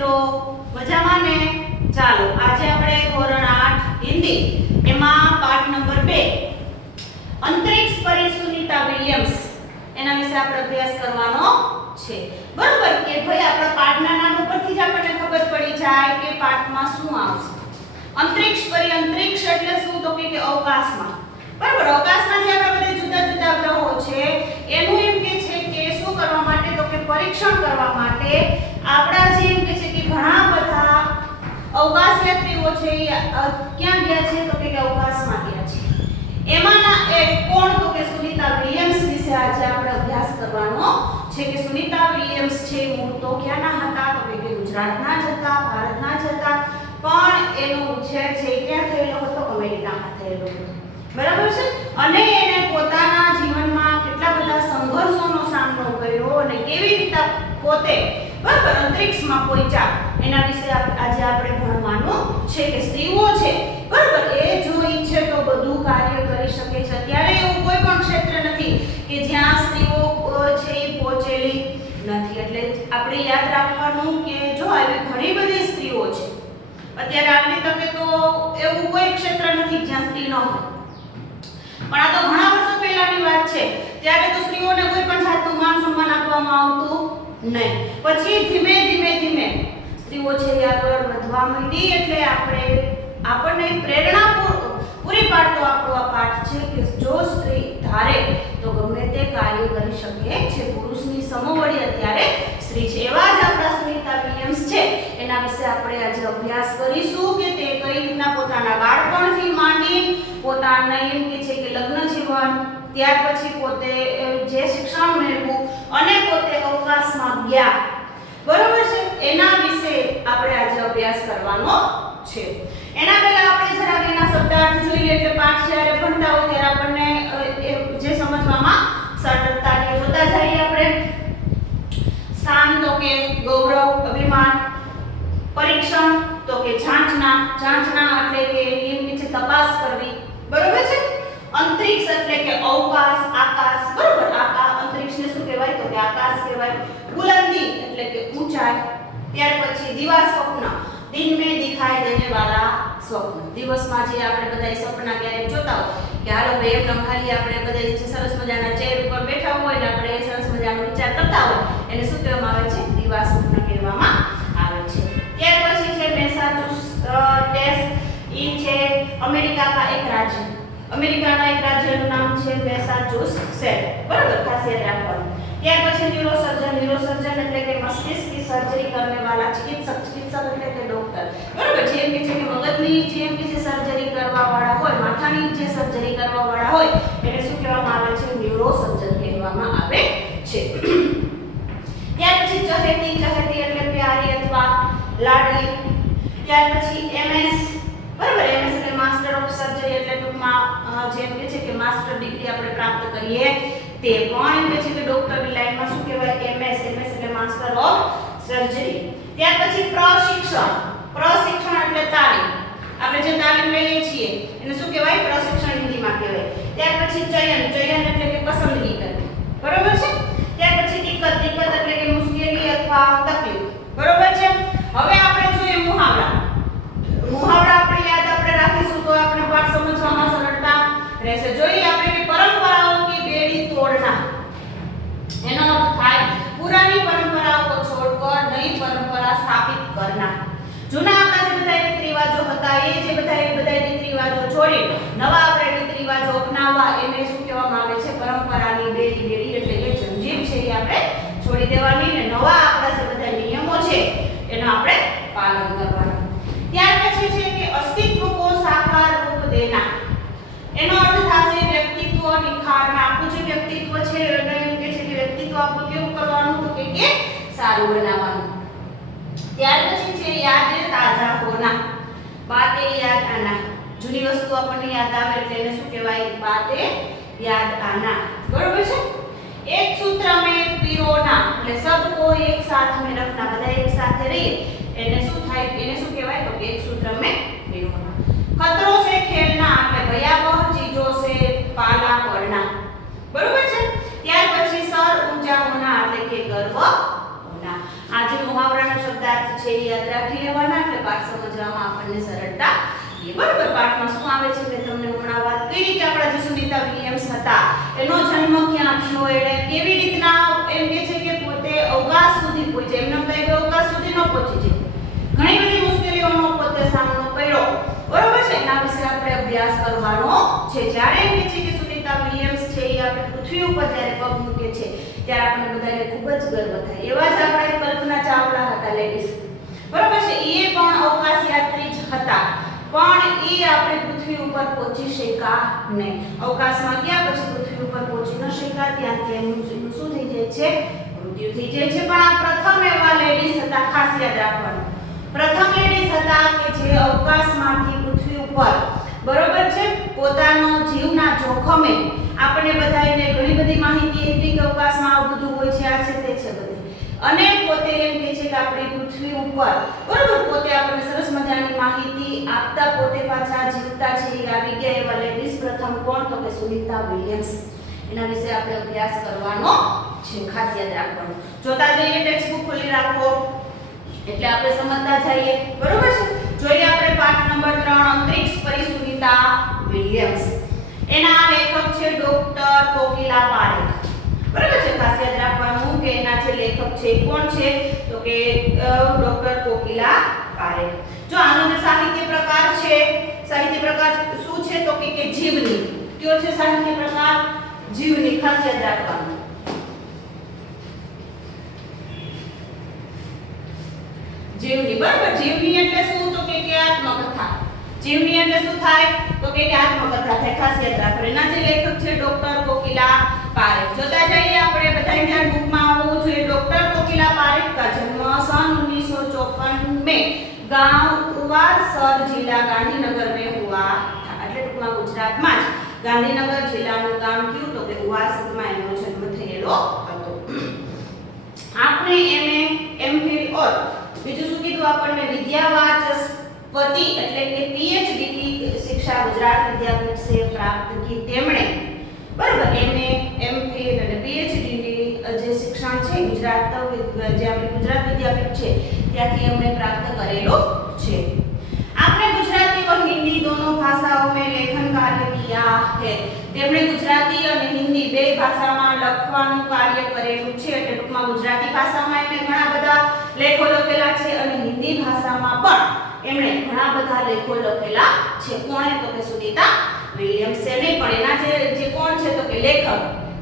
મિત્રો મજામાં ને? ચાલો આજે આપણે ધોરણ 8 હિન્દી એમાં પાઠ નંબર 2 અંતરિક્ષ પરી સુનીતા વિલિયમ્સ એના વિશે આપણે અભ્યાસ કરવાનો છે. બરોબર કે ભાઈ આપણા પાઠના નામ ઉપરથી જ આપણને ખબર પડી જાય કે પાઠમાં શું આવશે. અંતરિક્ષ પરી, અંતરિક્ષ એટલે શું તો કે અવકાશમાં. બરોબર, અવકાશમાં જે આપણા બધા જુદા જુદા ગ્રહો છે એનું એમ કે છે કે શું કરવા માટે તો કે પરીક્ષણ કરવા માટે આપણા જે એમ કે છે કે ઘણા બધા અવકાશ યાત્રીઓ છે ક્યાં ગયા છે તો કે અવકાશમાં ગયા છે. એમાંના એક કોણ તો કે સુનીતા વિલિયમ્સ વિશે આજે આપણે અભ્યાસ કરવાનો છે કે સુનીતા વિલિયમ્સ છે મૂળ તો ક્યાંના હતા તો કે ગુજરાતના જ હતા, ભારતના જ હતા, પણ એનો ઉછેર છે ક્યાં થયેલો હતો? અમેરિકામાં થયેલો હતો. બરાબર છે. અને એને પોતાના જીવનમાં કેટલા બધા સંઘર્ષોનો સામનો કર્યો અને કેવી રીતે પોતે બરાબર અંતરિક્ષમાં પહોંચ્યા એના વિશે આજે આપણે ભણવાનું છે કે સ્ત્રીઓ છે બરાબર એ જો ઈચ્છે તો બધું કાર્ય કરી શકે છે. અત્યારે એવું કોઈ પણ ક્ષેત્ર નથી કે જ્યાં સ્ત્રીઓ છે એ પહોંચેલી નથી. એટલે આપણે યાદ રાખવાનું કે જો આવી ઘણી બધી સ્ત્રીઓ છે અત્યારે આપણી તકે તો એવું કોઈ ક્ષેત્ર નથી જ્યાં સ્ત્રી ન હોય. પણ આ તો ઘણા વર્ષો પહેલાની વાત છે. ત્યારે તો સ્ત્રીઓને કોઈ પણ જાતનું માન સન્માન આપવામાં આવતું નહીં. પછી ધીમે ધીમે સ્ત્રીઓ છે આગળ વધવા માંડી. એટલે આપણને પ્રેરણા પૂરી પાડતો આપણો આ પાઠ છે કે જો સ્ત્રી ધારે તો ગમે તે કાર્ય કરી શકે છે. પુરુષની સમોવડી અત્યારે સ્ત્રી છે. એવા જ આપણા સુનીતા વિલિયમ્સ છે એના વિશે આપણે આજે અભ્યાસ કરીશું કે તે કઈ રીતના પોતાના બાળપણથી માંડી પોતાના એમ કે છે કે લગ્ન જીવન, ત્યાર પછી પોતે જે શિક્ષણ મેળવ્યું અને પોતે અવકાશમાં ગયા બરોબર છે એના વિશે આપણે આજે અભ્યાસ કરવાનો છે. એના પહેલા આપણે જરા એના શબ્દાર્થ જોઈએ. એટલે પાઠ જ્યારે ભણતા હોય ત્યારે આપણને જે સમજવામાં સરળતા રહે. જોતા જઈએ આપણે. સ્થાન તો કે ગૌરવ, અભિમાન. પરીક્ષણ તો કે જાંચના એટલે કે એમ કે છે તપાસ કરવી. બરોબર છે. અંતરિક્ષ એટલે કે અવકાશ, આકાશ. બરોબર, અંતરિક્ષને શું કહેવાય તો કે આકાશ કહેવાય. બુલંદી એટલે કે ઊંચાઈ. ત્યાર પછી દિવા સ્વપ્ન, દિન મેં દિખાઈ દેને વાલા સ્વપ્ન. દિવસમાં જે આપણે બધા સપના ક્યારેક જોતા હોય કે હાલો ભાઈ એમનો ખાલી આપણે બધા જે સરસ મજાના ચેર ઉપર બેઠા હોય ને આપણે સરસ મજાનો વિચાર કરતા હોય એને શું કહેવામાં આવે છે? દિવા સ્વપ્ન કહેવામાં આવે છે. ત્યાર પછી છે મેસાચુસેટ્સ. ઈ છે અમેરિકાના એક રાજ્ય. અમેરિકાના એક રાજ્યનું નામ છે મેસાચુસેટ્સ. બરાબર, ખાસ યાદ રાખવાનું. ત્યાર પછી ન્યુરોસર્જન એટલે કે મસ્તિષ્ક की सर्जरी करने वाला चिकित्सक એટલે કે ડોક્ટર. બરાબર, જેમ કે છે કે મગજની જેમ કે સર્જરી કરવા વાળા હોય, માથાની જે સર્જરી કરવા વાળા હોય એને શું કહેવામાં આવે છે? ન્યુરોસર્જન કહેવામાં આવે છે. ત્યાર પછી ચહેતી એટલે પ્યારી અથવા લાડલી. ત્યાર પછી એમએસ. બરાબર, એમએસ એટલે માસ્ટર ઓફ સર્જરી એટલે ટૂંકમાં જેમ કે છે કે માસ્ટર ડિગ્રી આપણે પ્રાપ્ત કરીએ તે પણ એમ કે છે કે ડોક્ટરની લાઈનમાં શું કહેવાય? એમએસ એટલે માસ્ટર ઓફ સર્જરી. ત્યાર પછી પ્રશિક્ષણ એટલે તાલીમ. આપણે જે તાલીમ લઈએ છીએ એને શું કહેવાય? પ્રશિક્ષણ હિન્દીમાં કહેવાય. ત્યાર પછી ચયન એટલે કે પસંદગી કરવી. બરોબર છે. ત્યાર પછી દિક્કત એટલે કે મુશ્કેલી અથવા તકલીફ. બરોબર છે. હવે આપણે જોઈએ મુહાવરા આપણે યાદ રાખીશું તો આપણે પાઠ સમજવામાં સરળતા રહેશે. જોઈએ આપણે કે પરંપરાઓ की बेड़ी तोड़ना. એનો અર્થ થાય પુરાની પરંપરાઓ को छोड़कर नई परंपरा स्थापित करना. જૂના આપણા જે બધા રીત રિવાજો હતા એ જે બધા રીત રિવાજો છોડી નવા આપણે રીત રિવાજો અપનાવવા એને શું કહેવામાં આવે છે? પરંપરાની બેડી એટલે કે જંજીર છે એ આપણે છોડી દેવાની ને નવા આપણા જે બધા નિયમો છે એનો આપણે પાલન કરવાનું. ત્યાર પછી છે કે અસ્તિત્વ કો સાકાર રૂપ દેના. એનો અર્થ થશે વ્યક્તિત્વ નિખારના. આપણું જે વ્યક્તિત્વ છે એને એમ કે છે કે વ્યક્તિત્વ આપણું કેવું કરવાનું તો કે સારું બનાવવાનું. ત્યાર પછી છે યાદ તાજા હોના. બાતે યાદ આના. જૂની વસ્તુ આપણને યાદ આવે એટલે એને શું કહેવાય? બાતે યાદ આના. બરોબર છે. એક સૂત્ર में पिरोना એટલે सबको एक साथ में रखना. બધા એક સાથે રહીએ એને શું થાય? એને શું કહેવાય તો કે એક સૂત્ર में पिरोना. खतरों से खेलना એટલે ભયાવહ ચીજો से पाला पड़ना. બરોબર છે. ત્યાર પછી સર ઊંચા હોના એટલે કે ગર્વ હોના. આ જે મુહાવરાના શબ્દ પદાર્થ છે એ યાદ રાખી લેવાના એટલે પાઠ સમજવામાં આપણને સરળતા રહે. બરાબર. પાઠમાં શું આવે છે મેં તમને હમણાં વાત કરી કે આપણા જે સુનીતા વિલિયમ્સ હતા એનો જન્મ ક્યાં થયો, એણે કેવી રીતના એમ કે છે કે પોતે અવકાશ સુધી પહોંચ્યા. એમને કઈ અવકાશ સુધી ન પહોંચી છે, ઘણી બધી મુશ્કેલીઓનો પોતે સામનો કર્યો. બરાબર છે. એના વિશે આપણે અભ્યાસ કરવાનો છે. જ્યારે એમ કે છે કે સુનીતા વિલિયમ્સ છે એ આપણે પૃથ્વી ઉપર જ્યારે પગ મૂકે છે ત્યારે આપણને બધાને ખૂબ જ ગર્વ થાય. એવા જ આપણા કલ્પના ચાવલા હતા લેડીઝ. બરાબર છે. એ પણ અવકાશ યાત્રી જ હતા, પણ એ આપણે પૃથ્વી ઉપર પહોંચી શક્યા નહીં. અવકાશમાં ગયા પછી પૃથ્વી ઉપર પહોંચી ન શક્યા. ત્યાંથી એમનું શું થઈ જાય છે? મૃત્યુ થઈ જાય છે. પણ આ પ્રથમ એવા લેડીઝ હતા, ખાસ યાદ રાખવાનું, પ્રથમ લેડીઝ હતા કે જે અવકાશમાંથી પૃથ્વી ઉપર બરોબર છે પોતાનો જીવના જોખમે, આપણે બધાને ઘણી બધી માહિતી હતી કે અવકાશમાં આવું બધું હોય છે, આ છે તે છે બધી, અને પોતે એમ કહે છે કે આપણી પૃથ્વી ઉપર બરોબર પોતે આપણને સરસ મજાની માહિતી આપતા પોતે પાછા જીવતા છે એ આવી ગયા એવા લેડીઝ પ્રથમ કોણ? તો કે સુનીતા વિલિયમ્સ. એના વિશે આપણે અભ્યાસ કરવાનો છે, ખાસ યાદ રાખવાનું. જોતા જઈએ, ટેક્સ્ટ બુક ખોલી રાખો એટલે આપણે સમજતા જઈએ. બરોબર છે. જોઈએ આપણે પાઠ નંબર 3 અંતરિક્ષ પરી સુનીતા વિલિયમ્સ. એના લેખક છે ડોક્ટર કોકિલા પારેખ. બરાબર છે. ખાસ યાદ રાખવાનું કે એના જે લેખક છે કોણ છે? તો કે ડોક્ટર કોકિલા પારેખ. જો આનો જે સાહિત્ય પ્રકાર છે, સાહિત્ય પ્રકાર શું છે? તો કે જીવની. કયો છે સાહિત્ય પ્રકાર? જીવની. ખાસ યાદ રાખવાનું. જીવની. બરાબર. જીવની એટલે શું? તો કે આત્મકથા. જીવની એટલે શું થાય? તો કે આત્મકથા થાય. ખાસ યાદ રાખો. એના જે લેખક છે ડોક્ટર કોકિલા પારેખ. જોતા જઈએ આપણે બધાને ધ્યાન બુકમાં આવવું જોઈએ. ડોક્ટર કોકિલા પારેખ का जन्म सन 1954 में गांव उवारसर जिला गांधीनगर में हुआ था. એટલે ટૂંકમાં ગુજરાતમાં જ ગાંધીનગર જિલ્લાનું ગામ કયું? તો કે ઉવારસરમાં એનો જન્મ થયેલો હતો. આપણે એમફિલ ઓર બીજું શું કીધું આપણને? વિદ્યાવાચસ્પતિ એટલે કે પીએચડી की शिक्षा गुजरात विद्यापीठ से प्राप्त की તેમણે. બરાબર. એમએ એમફિલ અને પીએચડી ની જે શિક્ષણ છે ગુજરાત જે આપણી ગુજરાત વિદ્યાપીઠ છે ત્યાંથી એમણે પ્રાપ્ત કરેલું છે. आपने गुजराती और हिंदी दोनों भाषाओं में लेखन कार्य किया है. તેમણે ગુજરાતી અને હિન્દી બે ભાષામાં લખવાનું કાર્ય કરેલું છે. એટલે ટૂંકમાં ગુજરાતી ભાષામાં એમણે ઘણા બધા લેખો લખેલા છે અને હિન્દી ભાષામાં પણ એમણે ઘણા બધા લેખો લખેલા છે. કોણે? તો કે સુનીતા વિલિયમ્સ. નહીં પણ એના જે કોણ છે? તો કે લેખક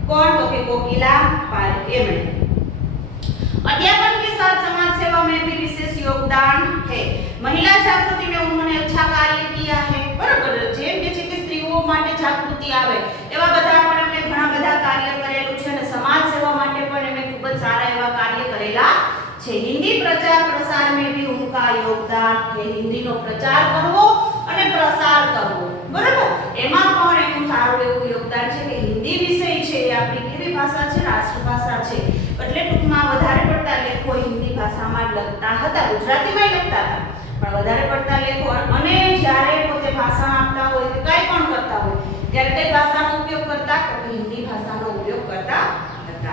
કોણ? તો કે કોકિલા પારેખ. એમણે अध्यापन के साथ समाज सेवा में भी विशेष योगदान है. महिला जागृति में उन्होंने अच्छा कार्य किया है. बराबर. જેમ કે છે કે સ્ત્રીઓ માટે જાગૃતિ આવે એવા બધા પણ એમણે ઘણા બધા કાર્ય કરેલું છે અને સમાજ સેવા માટે પણ એમણે ખૂબ જ સારા એવા કાર્ય કરેલા છે. हिंदी प्रचार प्रसार में भी उनका योगदान है. हिंदीનો પ્રચાર કરવો અને પ્રસાર કરવો. બરાબર. એમાં પણ એનું સારું એવું યોગદાન છે કે હિન્દી વિષય છે એ આપણી કેવી ભાષા છે? રાષ્ટ્રભાષા છે. એટલે ટૂંકમાં વધારે પડતા લેખો હિન્દી ભાષામાં લખતા હતા. ગુજરાતીમાં લખતા હતા પણ વધારે પડતા લેખો. અને જ્યારે પોતે ભાષણ આપતા હોય કે કંઈ પણ કરતા હોય ત્યારે કઈ ભાષાનો ઉપયોગ કરતા? તો હિન્દી ભાષાનો ઉપયોગ કરતા હતા.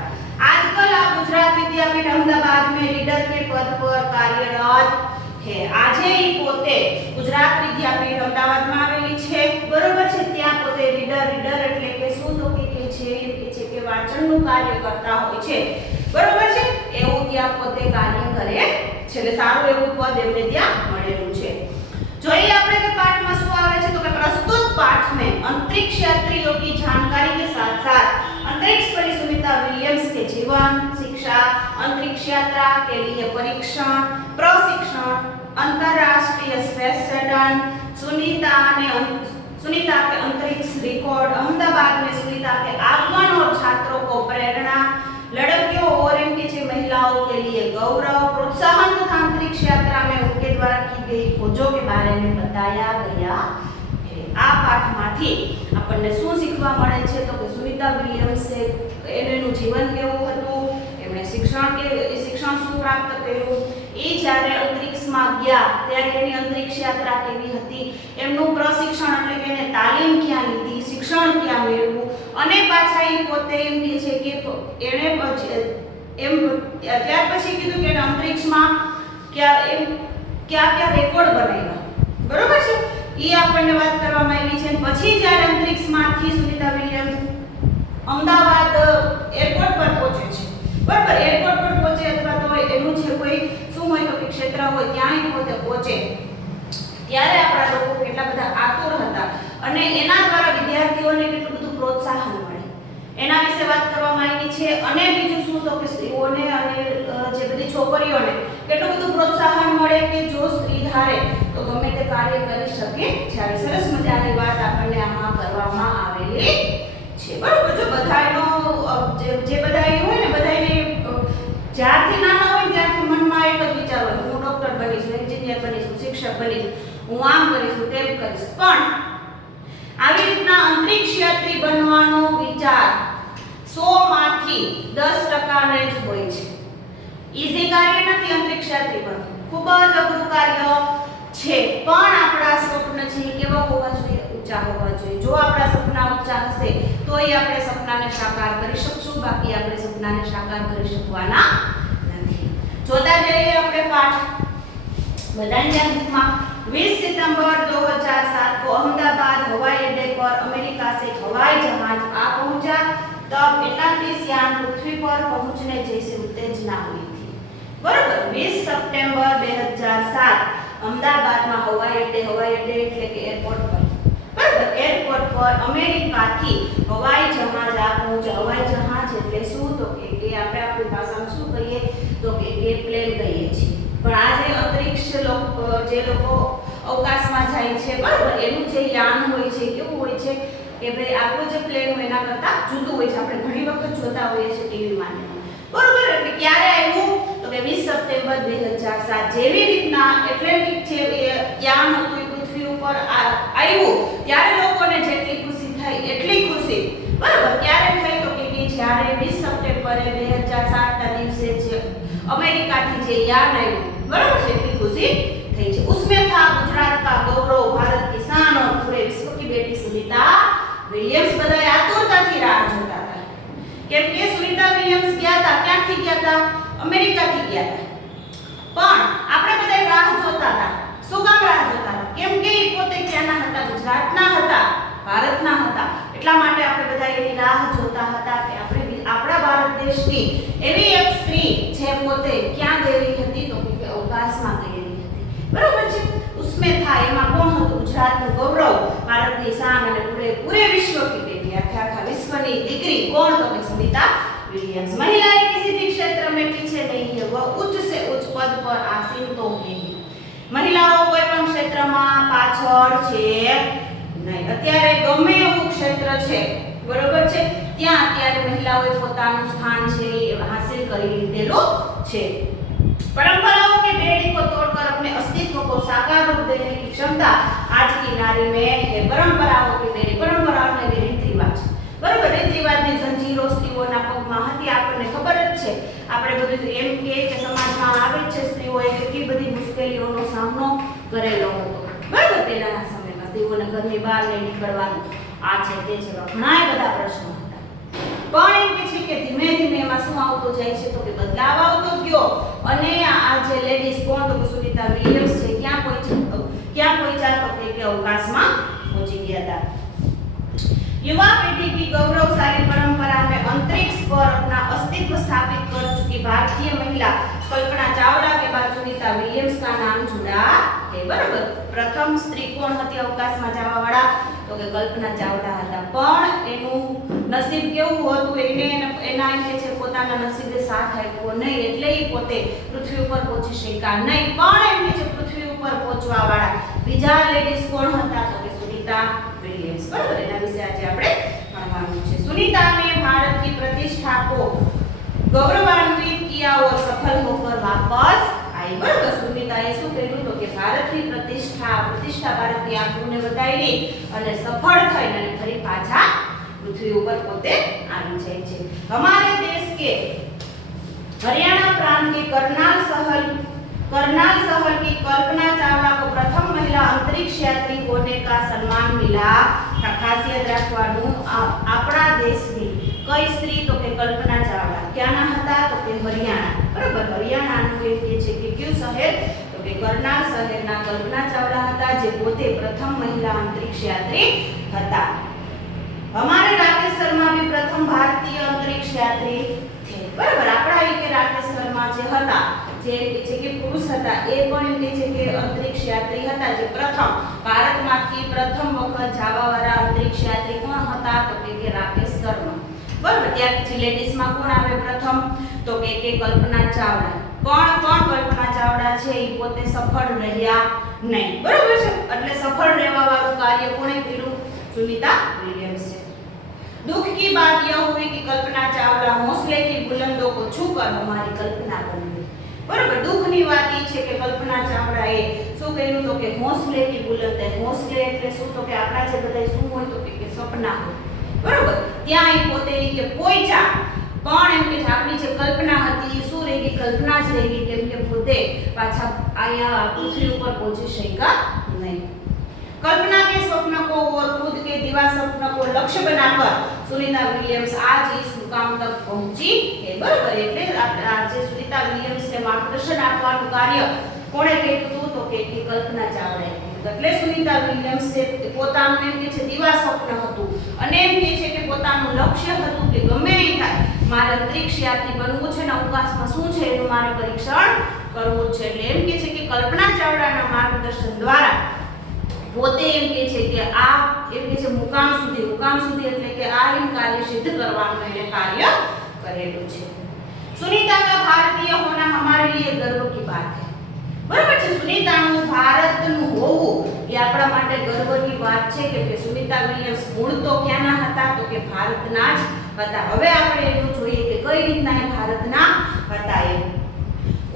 आजकल आप गुजरात विद्यापीठ अहमदाबाद में लीडर के पद पर कार्यरत है. આજે ઈ પોતે ગુજરાત વિદ્યાપીઠ અમદાવાદમાં આવેલી છે. બરોબર છે. ત્યાં પોતે લીડર એટલે કે શું? તો કે છે કે વાંચનનું કાર્ય કરતા હોય છે. બરોબર છે. એવું ત્યાં પોતે કાર્ય કરે છે. એટલે સારું એવું પદ એમને ત્યાં મળેલું છે. જોઈએ આપણે કે પાઠમાં શું આવે છે? તો કે प्रस्तुत पाठ में अंतरिक्ष यात्रियों की जानकारी के साथ साथ अंतरिक्ष परी सुनीता विलियम्स के जीवन, शिक्षा, अंतरिक्ष यात्रा के लिए परीक्षण, प्रशिक्षण, अंतरराष्ट्रीय स्पेस स्टेशन, सुनीता के अंतरिक्ष रिकॉर्ड, अहमदाबाद में सुनीता के आगमन और छात्रों को प्रेरणा, लड़कियों और इनकी महिलाओं के लिए गौरव, प्रोत्साहन तथा अंतरिक्ष यात्रा में उनके द्वारा की गई खोजों के बारे में बताया गया है. આ પાઠમાંથી આપણને શું શીખવા મળે છે? તો કે સુનીતા વિલિયમ્સે એનું જીવન કેવું હતું, એમણે શિક્ષણ શું પ્રાપ્ત કર્યું, એ જ્યારે અંતરિક્ષમાં ગયા ત્યારે એની અંતરિક્ષ યાત્રા કેવી હતી, એમનું પ્રશિક્ષણ એટલે કે એને તાલીમ ક્યાં લીધી, શિક્ષણ ક્યાં મેળવ્યું, અને પાછા એ પોતે એમ કહે છે કે એણે ત્યાર પછી કીધું કે અંતરિક્ષમાં क्या રેકોર્ડ બનાવ્યા, બરોબર છે, એ આપણને વાત કરવામાં આવી છે. પછી જ્યારે અંતરિક્ષમાંથી સુનિતા વિલિયમ્સ અમદાવાદ એરપોર્ટ પર પહોંચે છે, બરાબર, એરપોર્ટ પર પહોંચે અથવા તો એનું જે કોઈ શું હોય તો કે ક્ષેત્ર હોય ત્યાં એ પોતે પહોંચે, ત્યારે આપણા લોકો કેટલા બધા આતુર હતા અને એના દ્વારા વિદ્યાર્થીઓને કેટલું બધું પ્રોત્સાહન મળે એના વિશે વાત કરવામાં આવી છે. અને બીજું શું તો કે સ્ત્રીઓને અને જે બધી છોકરીઓને કેટલું બધું પ્રોત્સાહન મળે કે જો સ્ત્રી ધારે તો ગમે તે કાર્ય કરી શકે છે. આવી સરસ મજાની વાત આપણને આમાં કરવામાં આવેલી છે, બરાબર. જો બધાનો જે બધાય હોય ને, બધાને જ્યારથી નાના હોય ત્યારથી મનમાં એક જ વિચાર હોય, હું ડોક્ટર બનીશ, એન્જિનિયર બનીશ, શિક્ષક બનીશ, હું આમ કરીશ, તેમ કરીશ. પણ આવી રીતના અંતરિક્ષ યાત્રી બનવાનો વિચાર 100 માંથી 10% જ હોય છે. ઈઝી કાર્ય નથી અંતરિક્ષ યાત્રી બનવું, ખૂબ જ અઘરું કાર્ય છે. પણ આપણા સ્વપ્ન છે કેવા હોવા જોઈએ? ઊંચા હોવા જોઈએ. જો આપણા સપના ઊંચા હશે તો એ આપણે સપનાને સાકાર કરી શકશું, બાકી આપણે સપનાને સાકાર કરી શકવાના નથી. જોતા જઈએ આપણે પાઠ. બધાને ધ્યાન બુકમાં 20 सितंबर 2007 को अहमदाबाद हवाई अड्डे पर अमेरिका से हवाई जहाज आ पहुंचा. तब एटलांटिस यान पृथ्वी पर पहुंचने जैसी उत्तेजना हुई थी, बराबर. 20 सप्टेम्बर 2007 અમદાવાદમાં હવાઈ અડ્ડે એટલે કે એરપોર્ટ પર, બરાબર, એરપોર્ટ પર અમેરિકાથી હવાઈ જહાજ આ પહોંચ્યા. હવાઈ જહાજ એટલે શું તો કે આપણે આપણી ભાષામાં શું કહીએ તો કે પ્લેન કહીએ છીએ. પણ આ જે અંતરિક્ષ જે લોકો અવકાશમાં જાય છે, બરાબર, એનું જે યાન હોય છે કેવું હોય છે કે ભાઈ આપણું જે પ્લેન હોય એના કરતાં જુદું હોય છે. આપણે ઘણી વખત જોતા હોઈએ છીએ ટીવીમાં, બરાબર. એટલે ક્યારે આવ્યું તો કે 20 સપ્ટેમ્બર 2007 જેવી રીતના એટલેન્ટિક જે યાન હતું એ પૃથ્વી ઉપર આવ્યું ત્યારે લોકોને જેટલી ખુશી થઈ એટલી ખુશી, બરાબર, ક્યારે થઈ તો કે જ્યારે 20 સપ્ટેમ્બરે 2007 ના દિવસે જે અમેરિકાથી જે યાન આવ્યું, बराबर से इतनी खुशी થઈ છે. उसमें था गुजरात का गौरव, भारत की शान और पूरे विश्व की बेटी सुनीता विलियम्स. બધા આતુરતાથી રાહ જોતા હતા કેમ કે સુનિતા વિલિયમ્સ ગયા હતા, ક્યાંથી ગયા હતા? અમેરિકાથી ગયા હતા. પણ આપણે બધા રાહ જોતા હતા. શું કામ રાહ જોતા હતા? કેમ કે એ પોતે ક્યાંના હતા? ગુજરાતના હતા, ભારતના હતા. એટલા માટે આપણે બધા એની રાહ જોતા હતા કે આપણા ભારત દેશની એવી એક સ્ત્રી જે પોતે ક્યાં ગયેલી હતી તો કે અવકાશમાં ગયેલી હતી, બરાબર છે. उसमें था એમાં કોણ હતું? ગુજરાતનું ગૌરવ, ભારતની શાન અને પૂરે વિશ્વ की बेटी, આખા વિશ્વની દીકરી કોણ તો કે સુનિતા विलियम्स. महिलाएं किसी भी क्षेत्र में पीछे नहीं है, वह उच्च से उच्च पद पर आसीन तो है. મહિલાઓ કોઈ પણ ક્ષેત્રમાં પાછળ છે નહીં. અત્યારે ગમે એવું ક્ષેત્ર છે, બરોબર છે, ત્યાં અત્યારે મહિલાઓએ પોતાનું સ્થાન છે એ હાસિલ કરી લીધેલું છે. परंपराओं के बेड़ी को तोड़कर अपने अस्तित्व को साकार रूप देने की क्षमता आज की नारी में है. परंपराओं की बेड़ी, परंपराओं ने રીત રિવાજ, બરોબર, રીત રિવાજની જંજીરો સ્ત્રીઓના પગમાં હતી. આપણને ખબર જ છે, આપણે બધું એમ કે સમાજમાં આવે છે સ્ત્રીઓએ કેટલી બધી મુશ્કેલીઓનો સામનો કરેલો હતો, બરોબર. પહેલાના સમયમાં સ્ત્રીઓને ઘરની બહાર નહીં નીકળવાનું, આ છે તે છે, ઘણા બધા પ્રશ્નો હતા. પણ એમ કે છે કે ધીમે ધીમે એમાં શું આવતો જાય છે તો કે બદલાવ આવતો ગયો અને આ જે લેડીઝ કોણ તો કે સુનિતા વિલિયમ્સ છે ક્યાં પહોંચ્યા તો કે અવકાશમાં પહોંચી ગયા હતા. युवा पीढ़ी की गौरवशाली परंपरा में अंतरिक्ष पर अपना अस्तित्व स्थापित कर चुकी भारतीय महिला कल्पना चावला के बाद सुनीता विलियम्स का नाम जुड़ा है, बराबर. प्रथम स्त्री कोण હતી અવકાશમાં જવા વાળા તો કે કલ્પના ચાવલા હતા. પણ એનું નસીબ કેવું હતું? એના એમ કે છે પોતાના નસીબે સાથ આપ્યો નહીં એટલે એ પોતે પૃથ્વી ઉપર પહોંચી શક્યા નહીં. પણ એમ કે છે પૃથ્વી ઉપર પહોંચવા વાળા બીજા લેડીઝ કોણ હતા તો કે સુનિતા विलियम्स, बराबर. એના વિશે આજે આપણે ભણવાનું છે. सुनीता ने भारत की प्रतिष्ठा को गौरवान्वित किया और सफल होकर वापस आई, बराबर. सुनीताએ શું કર્યું તો કે ભારતની પ્રતિષ્ઠા ભારતની આબરૂને વધારી અને સફળ થઈને અને ફરી પાછા પૃથ્વી ઉપર પોતે આવી જાય છે. हमारे देश के हरियाणा प्रांत के करनाल शहर की कल्पना चावला को प्रथम महिला अंतरिक्ष यात्री होने का सम्मान मिला. खास याद રાખવાનું આપણા દેશની કઈ સ્ત્રી તો કે કલ્પના ચાવલા ક્યાંના હતા તો કે હરિયાણા, બરાબર. હરિયાણાનું એમ કે છે કે કયું શહેર, તો કે કરનાલ શહેરના કલ્પના ચાવલા હતા, જે પોતે પ્રથમ મહિલા અંતરિક્ષ યાત્રી હતા. हमारे राकेश शर्मा भी प्रथम भारतीय अंतरिक्ष यात्री थे. बराबर, આપણા એ કે રાકેશ શર્મા જે હતા, જે છે કે પુરુષ હતા, એ પણ એમ કે છે કે અંતરિક્ષ યાત્રી હતા, જે પ્રથમ ભારતમાંથી પ્રથમ વખત જવાવાળા અંતરિક્ષ યાત્રી કોણ હતા, તો કે રાકેશ શર્મા. બરાબર, ત્યાર પછી લેડીઝમાં કોણ આવે પ્રથમ, તો કે કલ્પના ચાવલા. પણ કલ્પના ચાવલા છે એ પોતે સફળ રહ્યા નહીં. બરાબર છે, એટલે સફળ રહેવા વાળું કાર્ય કોણે કર્યું, સુનિતા विलियम्स છે. दुख की बात यह हुई कि कल्पना चावला हौसले की बुलंदों को छूकर हमारी कल्पना बन गई. बराबर, दुखની વાત એ છે કે કલ્પના ચાવલાએ શું કહ્યું, તો કે હૌસલે की बुलंद. હૌસલે એટલે શું, તો કે આપણા જે બધા શું હોય, તો કે સપના હોય. બરાબર, ત્યાં એ પોતે કે પહોંચ્યા, પણ એમ કે આપણી જે કલ્પના હતી એ શું રહી ગઈ, કલ્પના જ રહી ગઈ, કેમ કે પોતે પાછા અહીંયા પૃથ્વી ઉપર પહોંચી શક્યા નહીં. कल्पना के स्वप्न को और खुद के दिवा स्वप्न को लक्ष्य बनाकर सुनीता विलियम्स आज इस मुकाम तक पहुंची है. बराबर, એટલે આ જે સુનિતા વિલિયમ્સ ને માર્ગદર્શન આપવાનું કાર્ય કોણે કર્યું હતું, તો કે કલ્પના ચાવલાએ કર્યું. એટલે સુનિતા વિલિયમ્સ એ પોતાનું એમ કે છે દિવા સ્વપ્ન હતું, અને એમ કે છે કે પોતાનું લક્ષ્ય હતું કે ગમે એ થાય મારે અંતરિક્ષ યાત્રી બનવું છે ને અવકાશમાં શું છે એનું મારે પરીક્ષણ કરવું છે. એટલે એમ કે છે કે કલ્પના ચાવલાના માર્ગદર્શન દ્વારા પોતે એમ કે છે કે આ એમ કે છે મુકામ સુધી એટલે કે આ એમ કાર્ય સિદ્ધ કરવાનું એને કાર્ય કરેલું છે. सुनीता का भारतीय होना हमारे लिए गर्व की बात है. બરાબર છે, સુનિતાનું ભારતનું હોવું એ આપણા માટે ગર્વની વાત છે કે સુનિતા વિલિયમ્સ મૂળ તો ક્યાંના હતા, તો કે ભારતના જ હતા. હવે આપણે એનું જોઈએ કે કઈ રીતના એ ભારતના હતા. એ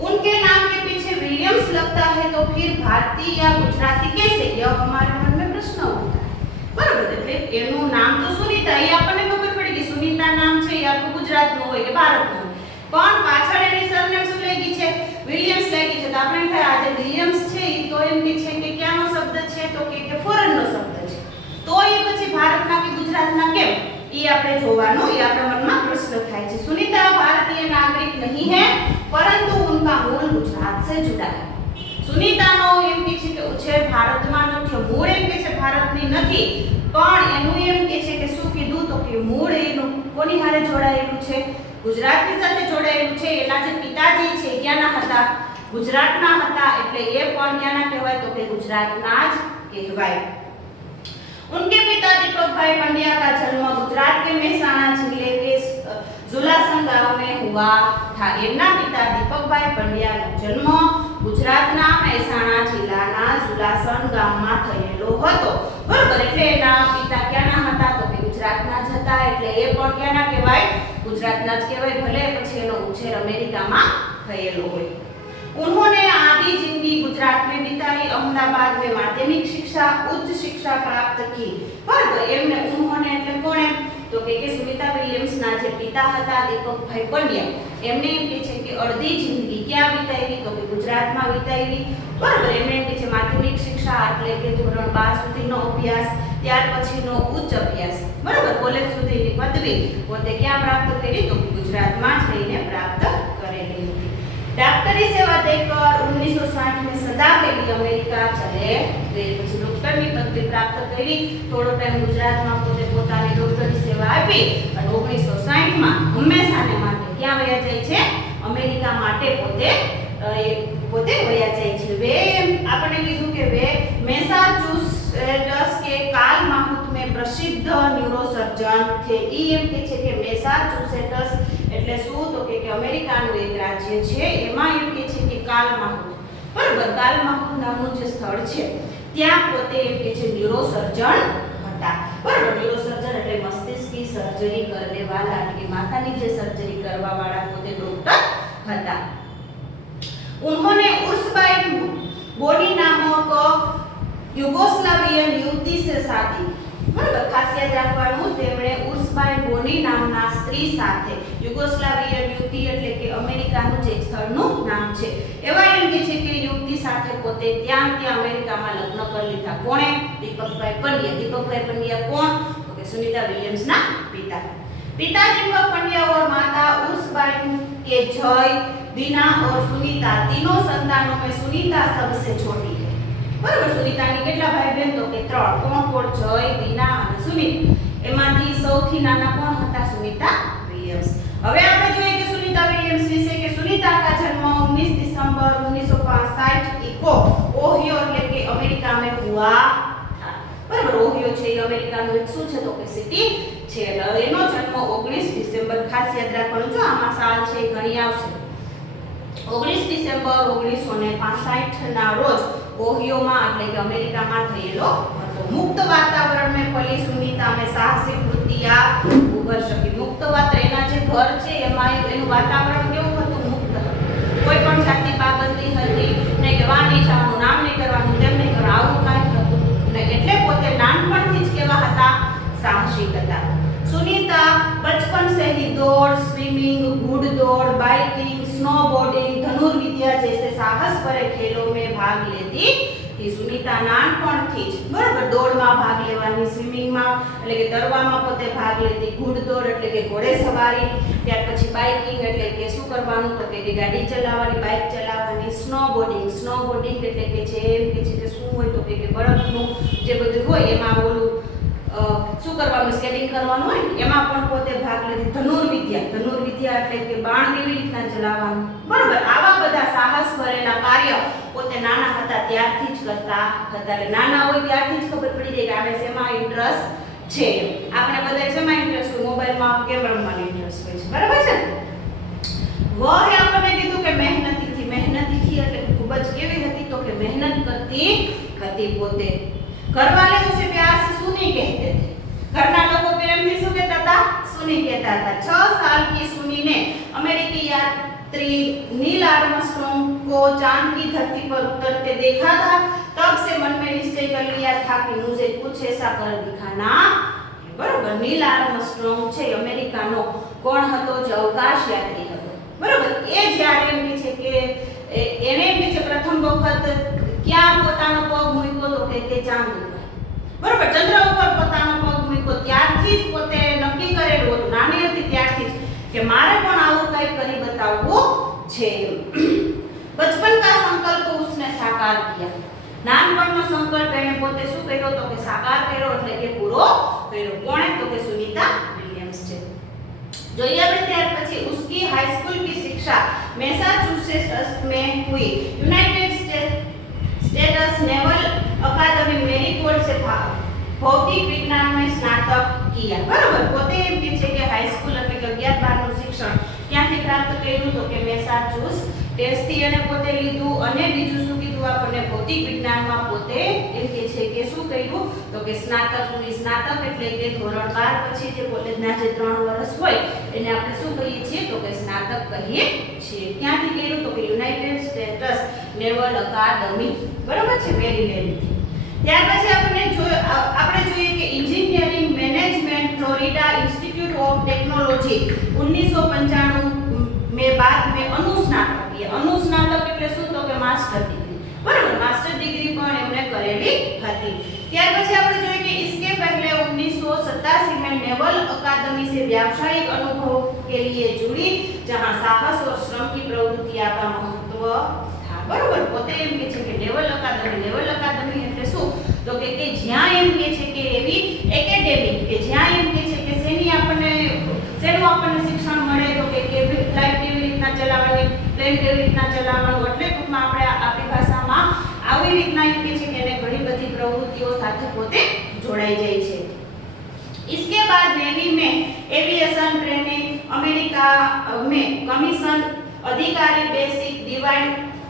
उनके नाम के पीछे विलियम्स लगता है तो फिर भारतीय या गुजराती कैसे, यह हमारे मन में प्रश्न उठता है. बराबर, એટલે એનું નામ તો સુનિતા, એ આપણને ખબર પડી કે સુનિતા નામ છે એ આપણું ગુજરાતનું હોય કે ભારતનું હોય, પણ પાછળ એની સરનેમ શું લાગી છે, વિલિયમ્સ લાગી છે. તો આપણે થાય આ જે વિલિયમ્સ છે એ તો એમ કે છે કે ક્યાંનો શબ્દ છે, તો કે ફોરેનનો શબ્દ છે, તો એ પછી ભારતના કે ગુજરાતના કેમ, એ આપણે જોવાનું, એ આપણા મનમાં પ્રશ્ન થાય છે. સુનિતા भारतीय नागरिक नहीं है परंतु उनका मूल गुजरात से जुड़ा है. સુનિતાનો એમ કે છે કે ઉછેર ભારતમાં નથી, મૂળ એમ કે છે ભારતની નથી, પણ એનું એમ કે છે કે શું કીધું, તો કે મૂળ એનું કોની હારે જોડાયેલું છે, ગુજરાતની સાથે જોડાયેલું છે. એના જે પિતાજી છે ક્યાંના હતા, ગુજરાતના હતા, એટલે એ પણ ક્યાંના કહેવાય, તો કે ગુજરાતના જ કહેવાય. उनके पिता दीपक भाई पंड्या का जन्म गुजरात के मेहसाणा जिले के जुलासन गांव में हुआ था. એમના પિતા દીપકભાઈ પંડ્યાનો જન્મ ગુજરાતના મહેસાણા જિલ્લાના જુલાસન ગામમાં થયેલો હતો. બરાબર, એટલે એના પિતા ક્યાંના હતા, તો કે ગુજરાતના જ હતા, એટલે એ પણ ક્યાંના કહેવાય, ગુજરાતના જ કહેવાય, ભલે પછી એનો ઉછેર અમેરિકામાં થયેલો હોય. उन्होंने आधी जिंदगी गुजरात में बिताई. अहमदाबाद में माध्यमिक शिक्षा उच्च शिक्षा प्राप्त की. बराबर, એમને ઉन्होंने એટલે કોણે, તો કે સુનિતા વિલિયમ્સ ના જે પિતા હતા દીપકભાઈ પંડ્યા, એમને એમ કે છે કે અડધી જિંદગી ક્યાં વિતાવી, તો કે ગુજરાતમાં વિતાવી. બરાબર, એમને એમ કે છે માધ્યમિક શિક્ષા એટલે કે ધોરણ 12 સુધીનો અભ્યાસ, ત્યાર પછીનો ઉચ્ચ અભ્યાસ, બરાબર, કોલેજ સુધીની પદવી પોતે ક્યાં પ્રાપ્ત કરી, તો ગુજરાતમાં જ રહીને પ્રાપ્ત કરેલી હતી. डॉक्टरी सेवा देकर 1960 में सदा के लिए अमेरिका चले गए. પછી ડોક્ટરની પદવી પ્રાપ્ત કરી, થોડો ટાઈમ ગુજરાતમાં પોતે પોતાની ડોક્ટરી સેવા આપી, અને 1960 માં હંમેશાને માટે ક્યાં વયા જાય છે, અમેરિકા માટે પોતે વયા જાય છે. વે આપણે કીધું કે વે મેસાચુસેટ્સ के कार्ल माउथ में प्रसिद्ध न्यूरोसर्जन थे. ઈ એમ કે છે કે મેસાચુસેટ્સ એટલે શું, તો કે અમેરિકાનું એક રાજ્ય છે, એમાં એમ કે છે કે કાર્લ માઉથ. બરાબર, કાર્લ માઉથ નામનું જે સ્થળ છે ત્યાં પોતે એમ કે છે ન્યુરોસર્જન હતા. બરાબર, ન્યુરોસર્જન એટલે મસ્તિષ્ક की सर्जरी करने वाला, એટલે માથાની જે સર્જરી કરવા વાળા પોતે ડોક્ટર હતા. उन्होंने उर्सबाई बोनी नामक युगोस्लावियन युवती से शादी. બરાબર, ખાસ યાદ રાખવાનું, તેમણે ઉર્સબાઈ બોની નામના સ્ત્રી સાથે, યુગોસ્લાવિયન યુવતી એટલે કે અમેરિકાનું જે સ્થળનું નામ છે, એવા એમ કે છે કે યુવતી સાથે પોતે ત્યાં અમેરિકામાં લગ્ન કરી લીધા. કોણે, દીપકભાઈ પંડ્યા. દીપકભાઈ પંડ્યા કોણ, તો કે સુનિતા વિલિયમ્સના પિતા. पिता दीपक पंड्या और माता उर्सबाई के जय दीना और सुनीता तीनों संतानों में सुनीता सबसे छोटी है बराबर सुनीताની કેટલા ભાઈ બહેન તો કે 3 કોણ જય દીના અને સુમિત એમાંથી સૌથી નાના કોણ હતા સુनीता विलियम्स હવે આપણે જોઈએ કે સુनीता विलियम्स વિશે કે सुनीता का जन्म 19 दिसंबर 1965 को ओहियो એટલે કે અમેરિકા में हुआ था બરાબર ઓહિયો છે એ અમેરિકાનું એક શું છે તો કે સિટી છે એટલે એનો જન્મ 19 ડિસેમ્બર ખાસ યાદ રાખવાનું જો આમાં સાલ છે ઘણી આવશે 19 ડિસેમ્બર 1965 ના રોજ ओहियोમાં એટલે કે અમેરિકામાં થયેલો હતો મુક્ત વાતાવરણ में पली सुनीता में साहसिक वृत्तियां उभर सकी मुक्त वातावरण એના જે ઘર છે એમાં એનું વાતાવરણ કેવું હતું મુક્ત હતું કોઈ પણ જાતિ પાબંદી હતી ને કે વાણી જવાનું નામ નહીં કરવાનું તેમ નહીં કરવાનું આવું કાંઈ હતું ને એટલે પોતે નાનપણથી જ કેવા હતા સાહસિક હતા सुनीता बचपन से ही दौड़ स्विमिंग घुड़दौड़ बाइकिंग स्नोबोर्डिंग धनुर्विद्या जैसे साहस भरे खेलों में भाग लेती थी सुनीता नानपणथी ज बराबर दौड़માં ભાગ લેવાની સ્વિમિંગમાં એટલે કે તરવામાં પોતે ભાગ લેતી ઘુડદોડ એટલે કે ઘોડે સવારી ત્યાર પછી બાઇકિંગ એટલે કે શું કરવાનું તો કે ગાડી ચલાવવાની બાઇક ચલાવવાની સ્નોબોર્ડિંગ એટલે કે જે શું હોય તો કે બરફનું જે બધું હોય એમાં ઓલું શું કરવાનું સ્કેટિંગ કરવાનું હોય એમાં પણ પોતે ભાગ લીધી ધનુર્વિદ્યા એટલે કે બાણ કેવી રીતના ચલાવવાનું બરાબર આવા બધા સાહસ ભરેલા કાર્ય પોતે નાના હતા ત્યારથી જ કરતા હતા એટલે નાના હોય ત્યારથી જ ખબર પડી જાય કે આને શેમાં ઇન્ટરેસ્ટ છે આપણે બધા શેમાં ઇન્ટરેસ્ટ હોય મોબાઈલમાં ગેમ રમવાનો ઇન્ટરેસ્ટ હોય છે બરાબર છે વહે આપણને કીધું કે મહેનતી થી એટલે ખૂબ જ કેવી હતી તો કે મહેનત કરતી હતી પોતે घरवाले उसे प्यार से सुनी कहते थे घरना लोगों प्रेम से શું કહેતા હતા સુની કહેતા હતા 6 साल की सुनी ने अमेरिकी यात्री नील आर्मस्ट्रॉन्ग को चांद की धरती पर उतरते देखा था तब से मन में निश्चय कर लिया था कि मुझे कुछ ऐसा कर दिखाना बराबर नील आर्मस्ट्रॉन्ग છે અમેરિકાનો કોણ હતો જે અવકાશ યાત્રી હતો બરાબર એ જ્યારે એમ કે છે કે એને એમ કે છે પ્રથમ વખત ક્યાં પોતાનો પગ મૂક્યો તો કે ચાંદ ઉપર બરાબર ચંદ્ર ઉપર પોતાનો પગ મૂક્યો ત્યારથી જ પોતે નક્કી કરેલું હતું નાની હતી ત્યારથી જ કે મારે પણ આવું કંઈક કરી બતાવવું છે બચપન કા સંકલ્પ उसने साकार किया નાનપણનો સંકલ્પ એને પોતે શું કર્યો તો કે સાકાર કર્યો એટલે કે પૂરો કર્યો કોણે તો કે સુनीता विलियम्स છે જોઈએ આપણે ત્યાર પછી उसकी हाई स्कूल की शिक्षा मैसाचुसेट्स में हुई यूनाइटेड स्टेट्स नेवल अकादमी मेरीगोल्ड से भौतिक विज्ञान में स्नातक किया बराबर પોતે એમ કે છે કે હાઈ સ્કૂલ એટલે કે 11 12 નું શિક્ષણ ક્યાંથી પ્રાપ્ત કર્યું તો કે મેસાચુસેટ્સ થી એને પોતે લીધું અને બીજું શું કીધું આપણને ભૌતિક વિજ્ઞાનમાં પોતે એમ કે છે કે શું કર્યું તો કે સ્નાતક એટલે કે ધોરણ 12 પછી જે કોલેજના જે 3 વર્ષ હોય એને આપણે શું કહીએ છીએ તો કે સ્નાતક કહીએ છીએ ક્યાંથી કર્યું તો કે યુનાઇટેડ સ્ટેટ્સ નેવલ અકાદમી બરાબર છે મેરીલેન્ડ ત્યાર પછી આપણે જોઈએ કે engineering management Florida institute of technology 1995 में बाद में अनुस्नातक એટલે શું તો કે માસ્ટર ડિગ્રી બરાબર માસ્ટર ડિગ્રી પણ એમણે કરેલી હતી ત્યાર પછી આપણે જોઈએ કે इसके पहले 1987 में नेवल अकादमी से व्यावसायिक अनुभव के लिए जुड़ी जहां साहस और श्रम की प्रवृत्तियां का महत्व था बराबर પોતે એમ કે છે કે નેવલ અકાદમી એટલે શું તો કે જ્યાં એમ કે છે કે એવી એકેડેમી કે જ્યાં એમ કે છે કે શેનું આપણને શિક્ષણ મળે તો કે ફ્લાઇટ કેવી રીતના ચલાવવાની પ્લેન કેવી રીતના ચલાવવાનું એટલે ટૂંકમાં આપણે આપણી ભાષામાં આવી રીતના એમ કે છે કે એને ઘણી બધી પ્રવૃત્તિઓ સાથે પોતે જોડાઈ જાય છે इसके बाद नेवी में एविएशन ट्रेनिंग अमेरिका में कमीशन अधिकारी बेसिक डिवाइन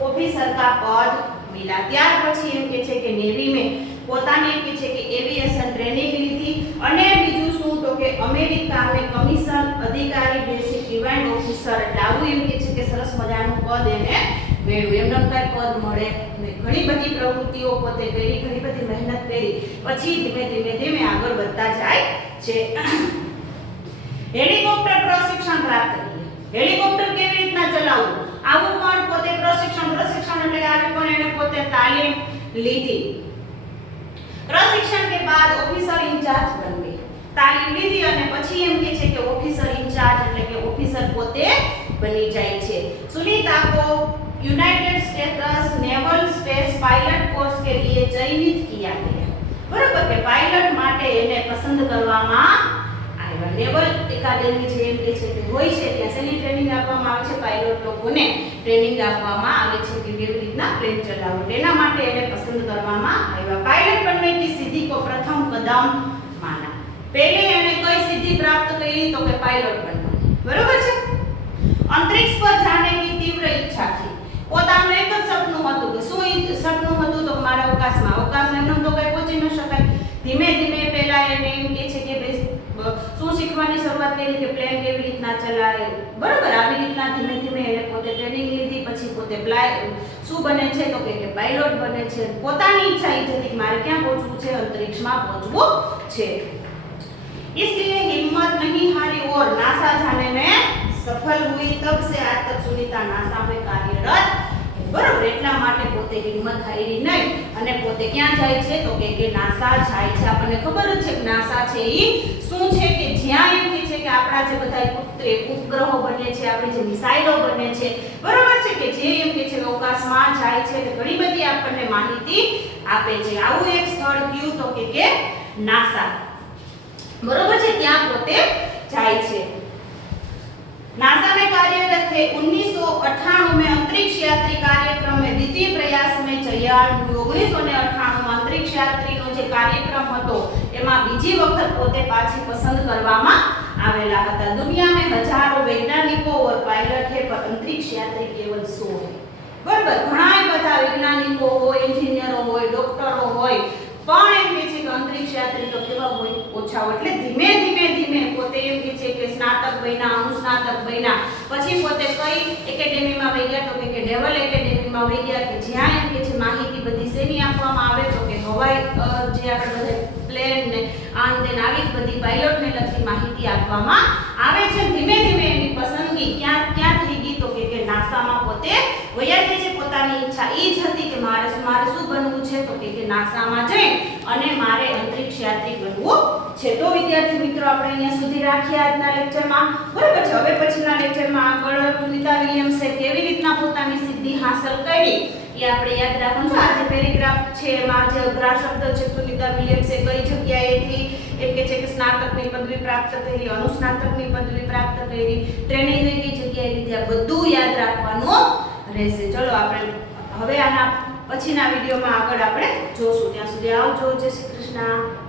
ऑफिसर का पद मिला ત્યાર પછી એમ કે છે કે નેવી में પોતાને એમ કે છે કે એવિએશન ટ્રેનિંગ લીધી અને બીજું શું તો કે અમેરિકામાં કમિશન અધિકારી બેસિક ડિવાઇન ઓફિસર એટલે આવું એમ કે છે કે સરસ મજાનું પદ એને મેળવ્યું એમને કઈ પદ મળે ને ઘણી બધી પ્રવૃત્તિઓ પોતે કરી ઘણી બધી મહેનત કરી પછી ધીમે આગળ વધતા જાય છે હેલિકોપ્ટર પ્રશિક્ષણ પ્રાપ્ત કર્યું હેલિકોપ્ટર કેવી રીતના ચલાવવું આવું પણ પોતે પ્રશિક્ષણ એટલે આવી પણ એને પોતે તાલીમ લીધી प्रशिक्षण के बाद ऑफिसर इंचार्ज बन गए तालीम लीधी અને પછી એમ કે છે કે ઓફિસર ઇન્ચાર્જ એટલે કે ઓફિસર પોતે બની જાય છે। सुनीता को United states naval space pilot course के लिए चयनित किया गया। बराबर કે પાયલટ માટે એને પસંદ કરવામાં આવ્યા। નેવલ એકેડેમી જે કે છે તે હોય છે ત્યાં શેની ટ્રેનિંગ આપવામાં આવે છે? પાયલટ લોકોને ટ્રેનિંગ આપવામાં આવે છે કે કેવી રીતના પ્લેન ચલાવવું, તેના માટે એને પસંદ કરવામાં આવ્યા। पायलट बनने की सिद्धि को प्रथम कदम माना। पहले એને કઈ સિદ્ધિ પ્રાપ્ત કરી? તો કે પાયલટ બનવાની। બરોબર છે। अंतरिक्ष पर जाने की तीव्र इच्छा थी। પોતાનું એક જ સપનું હતું કે શું સપનું હતું? તો મારે અવકાશમાં એમનો તો કઈ પહોંચી ન શકાય। ધીમે ધીમે પહેલા એને એમ કે છે કે શું શીખવાની શરૂઆત કરી કે પ્લેન કેવી રીતના ચલાવે। બરોબર, આવી રીતના ધીમે ધીમે એને પોતે ટ્રેનિંગ લીધી, પછી પોતે શું બને છે? તો કે પાયલોટ બને છે। પોતાની ઈચ્છા એ હતી કે મારે ક્યાં પહોંચવું છે? અંતરિક્ષમાં પહોંચવું છે। इसलिए हिम्मत नहीं हारी और नासा जाने में सफल हुई। तब से आज तक सुनीता नासा में कार्यरत। बराबर, એટલા માટે પોતે હિંમત હારી નહીં અને પોતે ક્યાં જાય છે? તો કે નાસા જાય છે। આપણને ખબર જ છે કે નાસા છે ઈ શું છે કે જ્યાં એમ કે છે કે આપણા જે બધા ઉપગ્રહો બને છે, આપણી જે મિસાઇલો બને છે, બરાબર છે કે જે એમ કે છે કે અવકાશમાં જાય છે એટલે ઘણી બધી આપણને માહિતી આપે છે। આવું એક સ્થળ કયું? તો કે નાસા। बरोबर છે, ત્યાં પોતે જાય છે। नासा में कार्यरत है। 1998 में अंतरिक्ष यात्री कार्यक्रम में द्वितीय प्रयास में चयन हुयो। 1998 में अंतरिक्ष यात्रीનો જે કાર્યક્રમ હતો એમાં બીજી વખત પોતે પાછી પસંદ કરવામાં આવેલા હતા। दुनिया में हजारों वैज्ञानिकों और पायलट है पर अंतरिक्ष यात्री केवल 100 है। बराबर, ઘણા બધા વૈજ્ઞાનિકો હોય, એન્જિનિયરો હોય, ડોક્ટરો હોય, પણ એમ કે છે કે અંતરિક્ષ યાત્રી તો કેવા હોય? ઓછા હોય। એટલે ધીમે ધીમે પોતે એમ કે છે કે સ્નાતક બન્યા, અનુસ્નાતક બન્યા, પછી પોતે કઈ એકેડેમીમાં વહી ગયા? તો કે નેવલ એકેડેમીમાં વહી ગયા કે જ્યાં એમ કે છે માહિતી બધી શેની આપવામાં આવે? તો કે હવાઈ જે આપણે બધા પ્લેન ને આન તેન આવી જ બધી પાયલોટને લગતી માહિતી આપવામાં આવે છે। ધીમે ધીમે એની પસંદગી ક્યાં થઈ ગઈ? તો કે નાસામાં પોતે વયા જાય છે। પોતાની ઈચ્છા એ જ હતી કે મારે શું બનવું છે? તો કે નાસામાં જઈ અને મારે અંતરિક્ષ યાત્રી બનવું છે। તો વિદ્યાર્થી મિત્રો આપણે અહીંયા સુધી રાખીએ આજના લેક્ચરમાં। બરાબર છે, હવે પછીના લેક્ચરમાં આગળ સુનિતા વિલિયમ્સે કેવી રીતના પોતાની સિદ્ધિ હાંસલ કરી એ આપણે યાદ રાખવાનું છે। આ જે પેરેગ્રાફ છે એમાં જે અઘરા શબ્દ છે, સુનિતા વિલિયમ્સે કઈ જગ્યાએથી એમ કે છે કે સ્નાતકની પદવી પ્રાપ્ત કરી, અનુસ્નાતકની પદવી પ્રાપ્ત કરી, ટ્રેનિંગ કઈ જગ્યાએ લીધી, આ બધું યાદ રાખવાનું રહેશે। ચલો આપણે હવે આના પછીના વિડીયોમાં આગળ આપણે જોશું। ત્યાં સુધી આવજો। જય શ્રી કૃષ્ણ।